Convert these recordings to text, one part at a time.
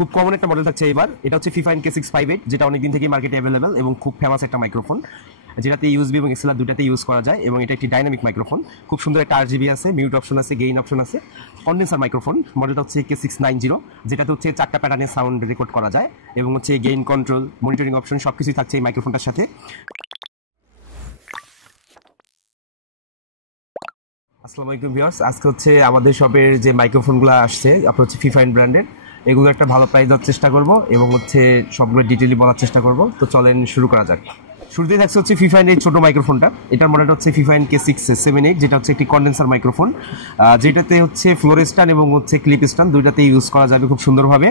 খুব কমন একটা মডেল থাকছে এবার। এটা হচ্ছে ফিফাইন K658, যেটা অনেকদিন থেকে মার্কেটে অ্যাভেলেবেল এবং খুব ফেমাস একটা মাইক্রোফোন, যেটাতে ইউএসবি এবং এক্সএলআর দুটাতে ইউজ করা যায়। এবং এটা একটি ডাইনামিক মাইক্রোফোন, খুব সুন্দর একটা RGB আছে, মিউট অপশন আছে, গেইন অপশন আছে। কন্ডেন্সার মাইক্রোফোন, মডেলটা হচ্ছে K690, যেটাতে হচ্ছে 4টা প্যাটার্নের সাউন্ড রেকর্ড করা যায় এবং হচ্ছে গেইন কন্ট্রোল, মনিটরিং অপশন সবকিছুই থাকছে এই মাইক্রোফোনটার সাথে। আসসালামু আলাইকুম ভিউয়ার্স, আজকে হচ্ছে আমাদের শপের যে মাইক্রোফোনগুলো আসছে আপনার হচ্ছে ফিফাইন ব্র্যান্ডের, এগুলো একটা ভালো প্রাইস দেওয়ার চেষ্টা করব এবং হচ্ছে সবগুলো ডিটেইলি বলার চেষ্টা করব। তো চলেন শুরু করা যাক। শুরুতেই থাকছে হচ্ছে ফিফাইন এই ছোট মাইক্রোফোনটা। এটার মডেলটা হচ্ছে ফিফাইন K678, যেটা হচ্ছে একটি কন্ডেন্সার মাইক্রোফোন, যেটাতে হচ্ছে ফ্লোর স্ট্যান্ড এবং হচ্ছে ক্লিপ স্ট্যান্ড দুইটাতে ইউজ করা যাবে খুব সুন্দরভাবে,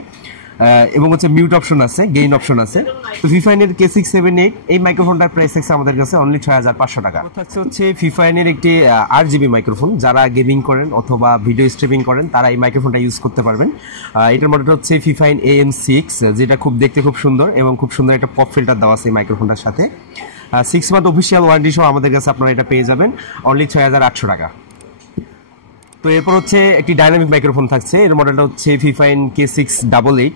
এবং হচ্ছে মিউট অপশন আছে, গেইন অপশন আছে। তো ফিফাইনের K678 এই মাইক্রোফোনটার প্রাইস থাকছে আমাদের কাছে অনলি 6500 টাকা। থাকছে হচ্ছে ফিফাইনের একটি RGB মাইক্রোফোন, যারা গেমিং করেন অথবা ভিডিও স্ট্রিমিং করেন তারা এই মাইক্রোফোনটা ইউজ করতে পারবেন। এটার মডেলটা হচ্ছে ফিফাইন AM6, যেটা খুব দেখতে খুব সুন্দর এবং খুব সুন্দর একটা পপ ফিল্টার দেওয়া আছে এই মাইক্রোফোনটার সাথে। 6 মান্থ অফিসিয়াল ওয়ারেন্টি সহ আমাদের কাছে আপনারা এটা পেয়ে যাবেন অনলি 6800 টাকা। তো এরপর হচ্ছে একটি ডাইনামিক মাইক্রোফোন থাকছে, এর মডেলটা হচ্ছে ফিফাইন K688,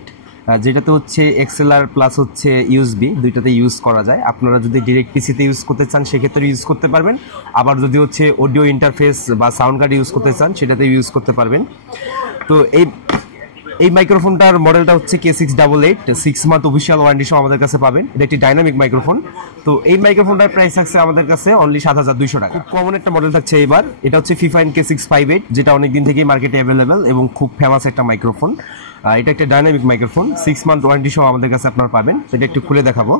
যেটাতে হচ্ছে এক্সএলআর প্লাস হচ্ছে ইউএসবি দুইটাতে ইউজ করা যায়। আপনারা যদি ডিরেক্ট পিসিতে ইউজ করতে চান সেক্ষেত্রে ইউজ করতে পারবেন, আবার যদি হচ্ছে অডিও ইন্টারফেস বা সাউন্ড কার্ড ইউজ করতে চান সেটাতে ইউজ করতে পারবেন। তো এই মাইক্রোফোনটার মডেলটা হচ্ছে K688, 6 মান্থ অফিসিয়াল ওয়ারেন্টি সহ আমাদের কাছে পাবেন। এটা একটি ডাইনামিক মাইক্রোফোন। তো এই মাইক্রোফোনটার প্রাইস থাকছে আমাদের কাছে অনলি 7200 টাকা। খুব কমন একটা মডেল থাকছে এবার। এটা হচ্ছে ফিফাইন K658, যেটা অনেকদিন থেকেই মার্কেটে অ্যাভেলেবেল এবং খুব ফেমাস একটা মাইক্রোফোন। এটা একটা ডাইনামিক মাইক্রোফোন, 6 মান্থ ওয়ারেন্টি সহ আমাদের কাছে আপনারা পাবেন। এটা একটু খুলে দেখাবো।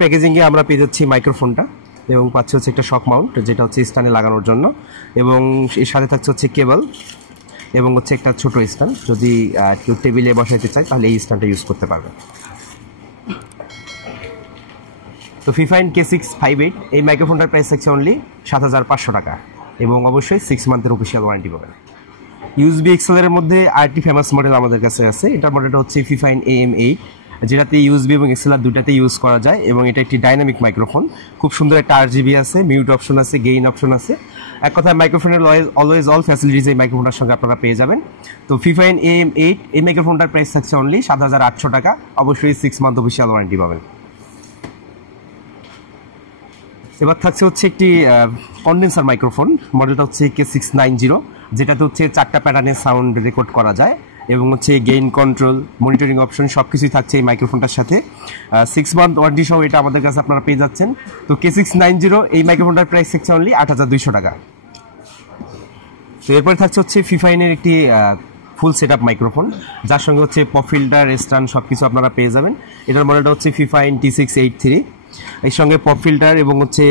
প্যাকেজিংয়ে আমরা পেয়ে যাচ্ছি মাইক্রোফোনটা এবং পাচ্ছি হচ্ছে একটা শক মাউন্ট, যেটা হচ্ছে স্ট্যান্ডে লাগানোর জন্য, এবং এর সাথে থাকছে হচ্ছে কেবল এবং হচ্ছে একটা ছোট স্ট্যান্ড। যদি কেউ টেবিলে বসাইতে চায় তাহলে এই স্ট্যান্ডটা ইউজ করতে পারবে। তো ফিফাইন K658 এই মাইক্রোফোনটার প্রাইস থাকছে অনলি 7500 টাকা এবং অবশ্যই 6 মান্থের অফিসিয়াল ওয়ারেন্টি পাবেন। ইউএসবি এক্সএলআর এর মধ্যে আরেকটি ফেমাস মডেল আমাদের কাছে আছে। এটার মডেলটা হচ্ছে ফিফাইন AM8, যেটাতে ইউএসবি এবং এক্সএলআর দুটাতে ইউজ করা যায় এবং এটা একটি ডাইনামিক মাইক্রোফোন, খুব সুন্দর একটা RGB আছে, মিউট অপশন আছে, গেইন অপশন আছে। এক কথায় মাইক্রোফোনের অলওয়েজ অল ফ্যাসিলিটিস এই মাইক্রোফোনটার সঙ্গে আপনারা পেয়ে যাবেন। তো ফিফাইন AM8 এই মাইক্রোফোনটার প্রাইস থাকছে অনলি 7800 টাকা, অবশ্যই 6 মান্থ অফিসিয়াল ওয়ারেন্টি পাবেন। এবার থাকছে হচ্ছে একটি কন্ডেন্সার মাইক্রোফোন, মডেলটা হচ্ছে K690, যেটাতে হচ্ছে 4টা প্যাটার্নের সাউন্ড রেকর্ড করা যায় এবং হচ্ছে গেইন কন্ট্রোল, মনিটরিং অপশন সবকিছুই থাকছে এই মাইক্রোফোনটার সাথে। 6 মান্থ ওয়ারেন্টি সহ এটা আমাদের কাছে আপনারা পেয়ে যাচ্ছেন। তো K690 এই মাইক্রোফোনটার প্রাইস থাকছে অনলি 8200 টাকা। তো এরপরে থাকছে হচ্ছে ফিফাইনের একটি ফুল সেট আপ মাইক্রোফোন, যার সঙ্গে হচ্ছে পপ ফিল্টার, স্ট্যান্ড সবকিছু আপনারা পেয়ে যাবেন। এটার মডেলটা হচ্ছে ফিফাইন T683, এর সঙ্গে পপ ফিল্টার এবং হচ্ছে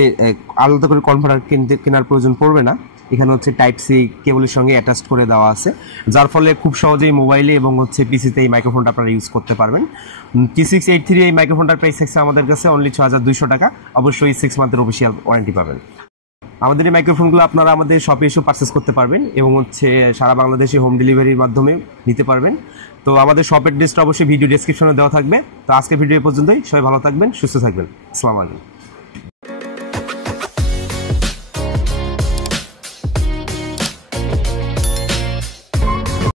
আলাদা করে কনভার্টার কেনার প্রয়োজন পড়বে না। এখানে হচ্ছে টাইপ সি কেবলের সঙ্গে অ্যাটাচ করে দেওয়া আছে, যার ফলে খুব সহজেই মোবাইলে এবং হচ্ছে পিসিতে এই মাইক্রোফোনটা আপনারা ইউজ করতে পারবেন। T683 এই মাইক্রোফোনটার প্রাইস থাকছে আমাদের কাছে অনলি 6200 টাকা, অবশ্যই 6 মান্থের অফিসিয়াল ওয়ারেন্টি পাবেন। আমাদের এই মাইক্রোফোনগুলো আপনারা আমাদের শপে এসে পারচেস করতে পারবেন এবং হচ্ছে সারা বাংলাদেশে হোম ডেলিভারির মাধ্যমে নিতে পারবেন। তো আমাদের শপের ড্রেসটা অবশ্যই ভিডিও ডেসক্রিপশনে দেওয়া থাকবে। তো আজকে ভিডিও পর্যন্তই, সবাই ভালো থাকবেন, সুস্থ থাকবেন। আসসালামু আলাইকুম।